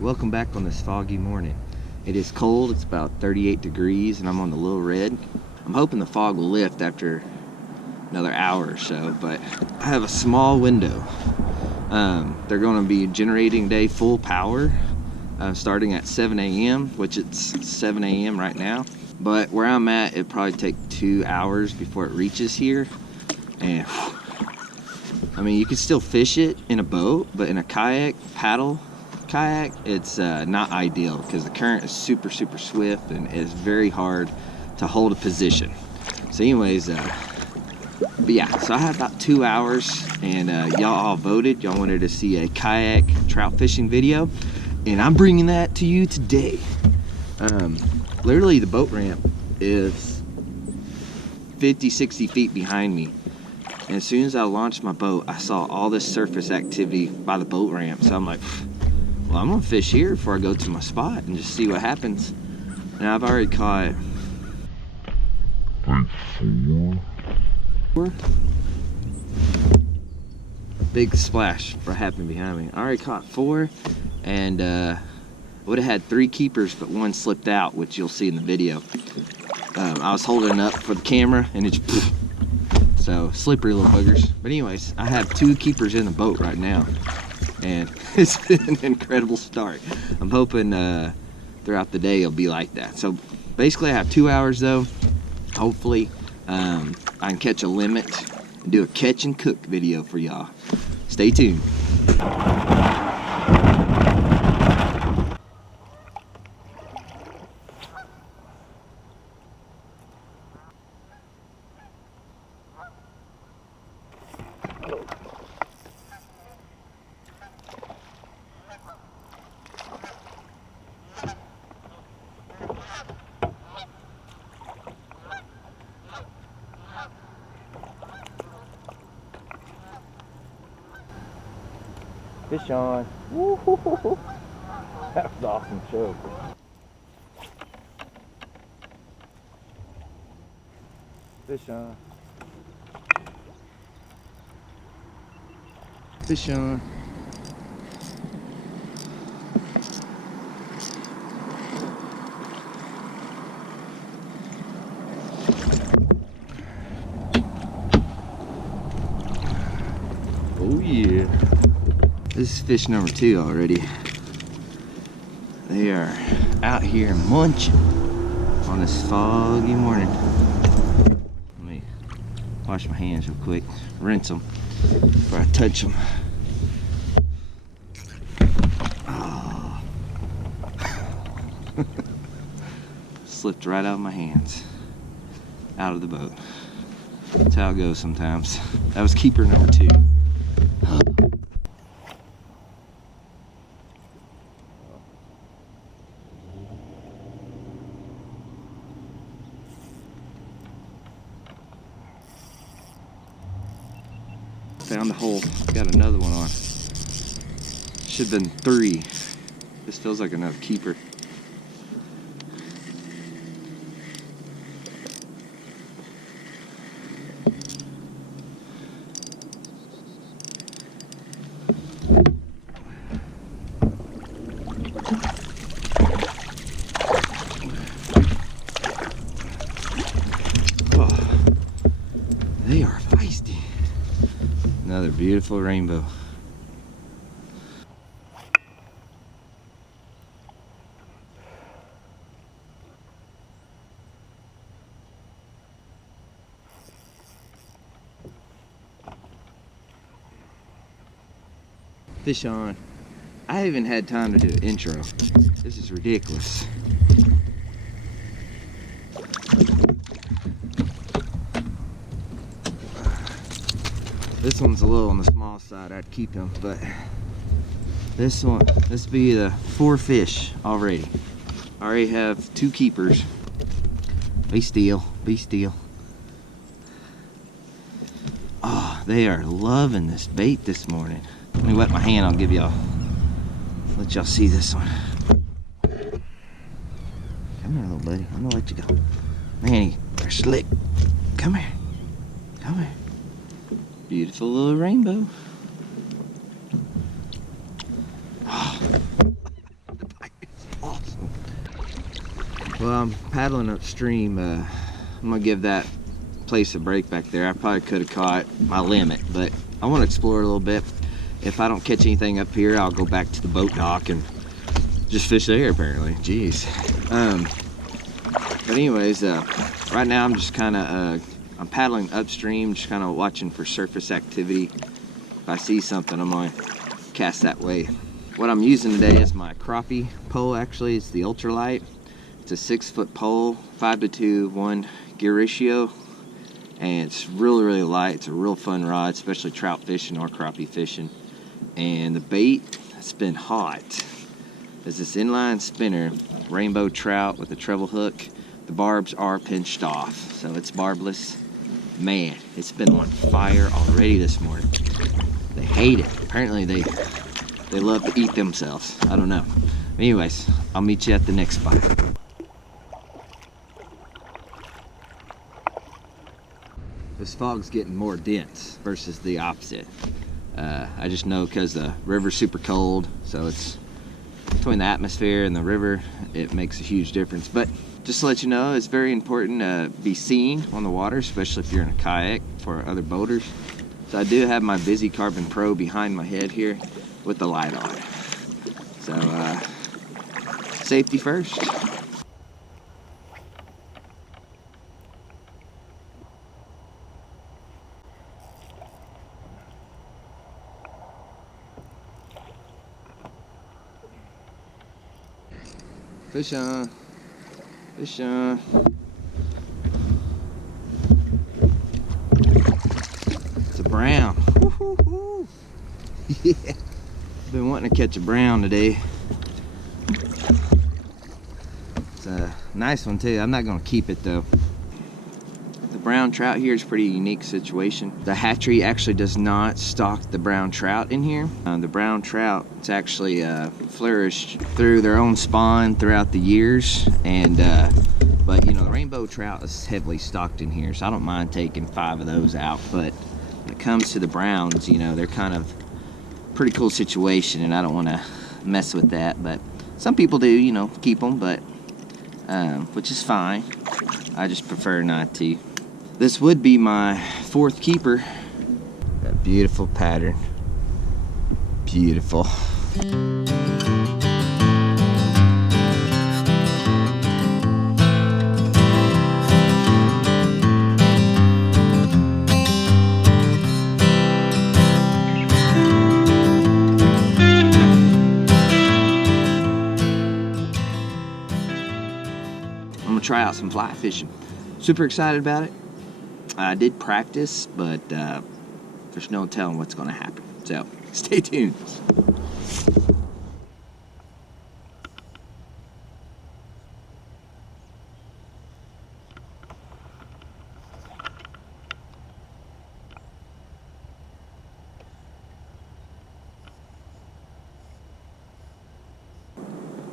Welcome back on this foggy morning. It is cold, it's about 38 degrees and I'm on the Little Red. I'm hoping the fog will lift after another hour or so, but I have a small window. They're going to be generating day full power starting at 7 a.m., which it's 7 a.m. right now. But where I'm at, it'll probably take 2 hours before it reaches here. And I mean, you can still fish it in a boat, but in a kayak, paddle kayak, it's not ideal because the current is super swift and it's very hard to hold a position. So anyways, but yeah, so I had about 2 hours and y'all all voted. Y'all wanted to see a kayak trout fishing video, and I'm bringing that to you today. Literally the boat ramp is 50-60 feet behind me. And as soon as I launched my boat, I saw all this surface activity by the boat ramp. So I'm like, well, I'm gonna fish here before I go to my spot and just see what happens. And I've already caught like four. Big splash for happened behind me. I already caught 4, and I would have had 3 keepers, but 1 slipped out, which you'll see in the video. I was holding it up for the camera and it just, so slippery little boogers. But anyways, I have 2 keepers in the boat right now, and it's been an incredible start. I'm hoping throughout the day it'll be like that. So basically I have 2 hours though. Hopefully I can catch a limit and do a catch and cook video for y'all. Stay tuned. Fish on. Woo-hoo-hoo-hoo. That was awesome show. Fish on. Fish on. Oh yeah. This is fish number 2 already. They are out here munching on this foggy morning. Let me wash my hands real quick, rinse them before I touch them. Oh. Slipped right out of my hands, out of the boat. That's how it goes sometimes. That was keeper number 2. Found a hole, got another one on. Should have been 3. This feels like another keeper. Oh, they are feisty. Another beautiful rainbow. Fish on. I haven't had time to do an intro. This is ridiculous. This one's a little on the small side, I'd keep him, but this be the 4 fish already. I already have 2 keepers. Be still, be still. Oh, they are loving this bait this morning. Let me wet my hand, let y'all see this one. Come here, little buddy, I'm gonna let you go. Man, they're slick. Come here, come here. Beautiful little rainbow. Well, I'm paddling upstream. I'm gonna give that place a break back there. I probably could have caught my limit, but I want to explore a little bit. If I don't catch anything up here, I'll go back to the boat dock and just fish there apparently. Jeez. But anyways, right now I'm just kind of I'm paddling upstream, just kind of watching for surface activity. If I see something, I'm gonna cast that way. What I'm using today is my crappie pole. Actually, it's the ultralight. It's a 6-foot pole, 5:2 1 gear ratio, and it's really light. It's a real fun rod, especially trout fishing or crappie fishing. And the bait has been hot. There's this inline spinner, rainbow trout with a treble hook. The barbs are pinched off, so it's barbless. Man, it's been on fire already this morning. They hate it. Apparently they love to eat themselves. I don't know. Anyways, I'll meet you at the next spot. This fog's getting more dense versus the opposite. I just know because the river's super cold, so it's between the atmosphere and the river, it makes a huge difference. But just to let you know, it's very important to be seen on the water, especially if you're in a kayak for other boaters. So I do have my Busy Carbon Pro behind my head here with the light on. So safety first. Fish on. Fish on. It's a brown. Woo-hoo-hoo. Yeah. Been wanting to catch a brown today. It's a nice one too. I'm not gonna keep it though. The brown trout here is a pretty unique situation. The hatchery actually does not stock the brown trout in here. The brown trout, it's actually flourished through their own spawn throughout the years, and but you know, the rainbow trout is heavily stocked in here, so I don't mind taking 5 of those out. But when it comes to the browns, you know, they're kind of pretty cool situation, and I don't want to mess with that. But some people do, you know, keep them, but which is fine. I just prefer not to. This would be my 4th keeper. That beautiful pattern. Beautiful. I'm gonna try out some fly fishing. Super excited about it. I did practice, but there's no telling what's gonna happen. So stay tuned.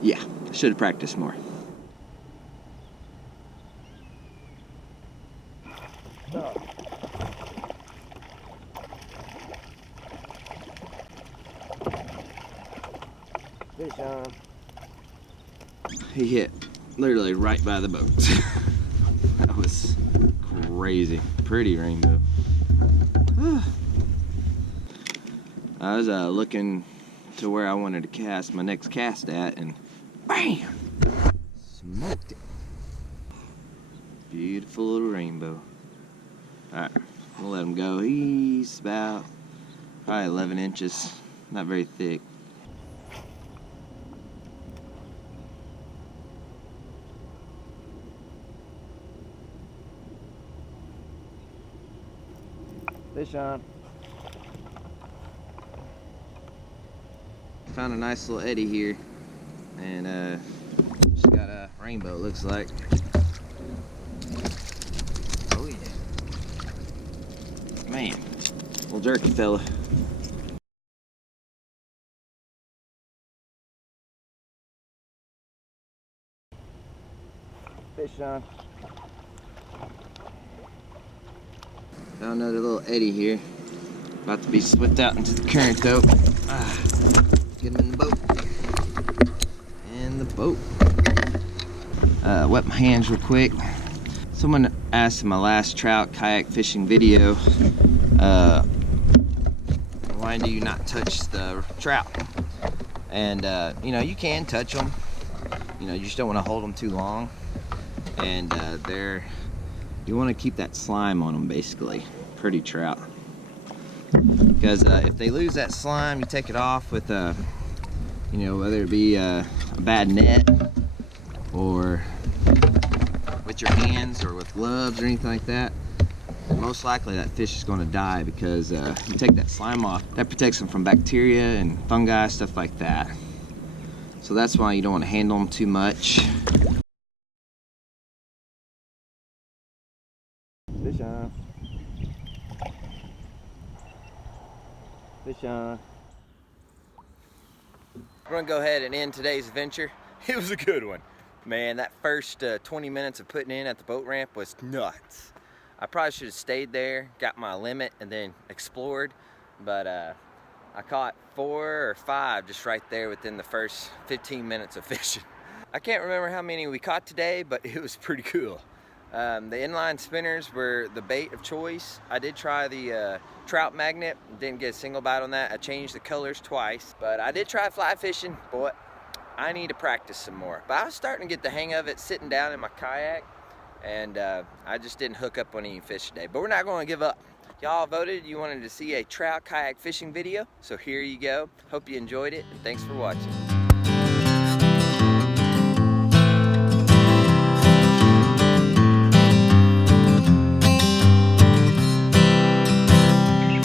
Yeah, I should have practiced more. Fish on. He hit literally right by the boat. That was crazy. Pretty rainbow. I was looking to where I wanted to cast my next cast at, and bam! Smoked it. Beautiful little rainbow. Alright, we'll let him go. He's about probably 11 inches. Not very thick. Fish on. Found a nice little eddy here, and just got a rainbow, it looks like. Oh yeah. Man, little jerky fella. Fish on. Found another little eddy here. About to be slipped out into the current though. Get him in the boat. In the boat. Wet my hands real quick. Someone asked in my last trout kayak fishing video, why do you not touch the trout? And you know, you can touch them. You know, you just don't want to hold them too long. And you want to keep that slime on them, basically. Pretty trout. Because if they lose that slime, you take it off with a, you know, whether it be a bad net or with your hands or with gloves or anything like that, most likely that fish is going to die, because you take that slime off, that protects them from bacteria and fungi, stuff like that. So that's why you don't want to handle them too much. Fish on. Fish on. We're gonna go ahead and end today's adventure. It was a good one. Man, that first 20 minutes of putting in at the boat ramp was nuts. I probably should have stayed there, got my limit, and then explored. But I caught 4 or 5 just right there within the first 15 minutes of fishing. I can't remember how many we caught today, but it was pretty cool. The inline spinners were the bait of choice. I did try the trout magnet, didn't get a single bite on that. I changed the colors twice, but I did try fly fishing. Boy, I need to practice some more. But I was starting to get the hang of it sitting down in my kayak, and I just didn't hook up on any fish today. But we're not going to give up. Y'all voted you wanted to see a trout kayak fishing video, so here you go. Hope you enjoyed it, and thanks for watching.